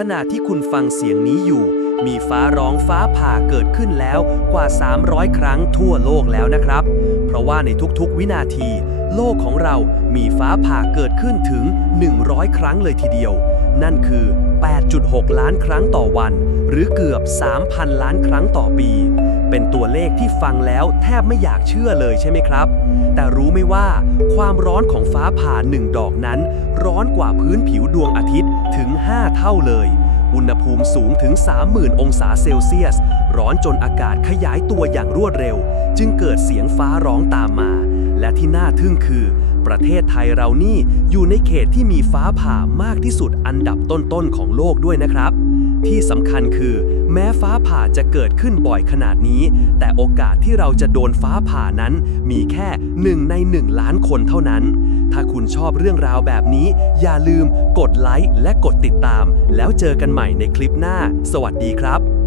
ขณะที่คุณฟังเสียงนี้อยู่ มีฟ้าร้องฟ้าผ่าเกิดขึ้นแล้วกว่า 300 ครั้งทั่วโลกแล้วนะครับ เพราะว่าในทุกๆวินาที โลกของเรามีฟ้าผ่าเกิดขึ้นถึง 100 ครั้งเลยทีเดียว นั่นคือ 8.6 ล้านครั้งต่อวัน หรือเกือบ 3,000 ล้านครั้งต่อปี เป็นตัวเลขที่ฟังแล้วแทบไม่อยากเชื่อเลยใช่ไหมครับ แต่รู้ไหมว่า ความร้อนของฟ้าผ่าหนึ่งดอกนั้น ร้อนกว่าพื้นผิวดวงอาทิตย์ถึง 5 เท่าเลย อุณหภูมิสูงถึง 30,000 องศาเซลเซียส ร้อนจนอากาศขยายตัวอย่างรวดเร็ว จึงเกิดเสียงฟ้าร้องตามมา และที่น่าทึ่งคือ ประเทศไทยเรานี่อยู่ในเขตที่มีฟ้าผ่ามากที่สุดอันดับต้นๆของโลกด้วยนะครับ ที่สำคัญคือ แม้ฟ้าผ่าจะเกิดขึ้นบ่อยขนาดนี้ แต่โอกาสที่เราจะโดนฟ้าผ่านั้น มีแค่หนึ่งในหนึ่งล้านคนเท่านั้น ถ้าคุณชอบเรื่องราวแบบนี้ อย่าลืมกดไลค์และกดติดตาม แล้วเจอกันใหม่ในคลิปหน้า สวัสดีครับ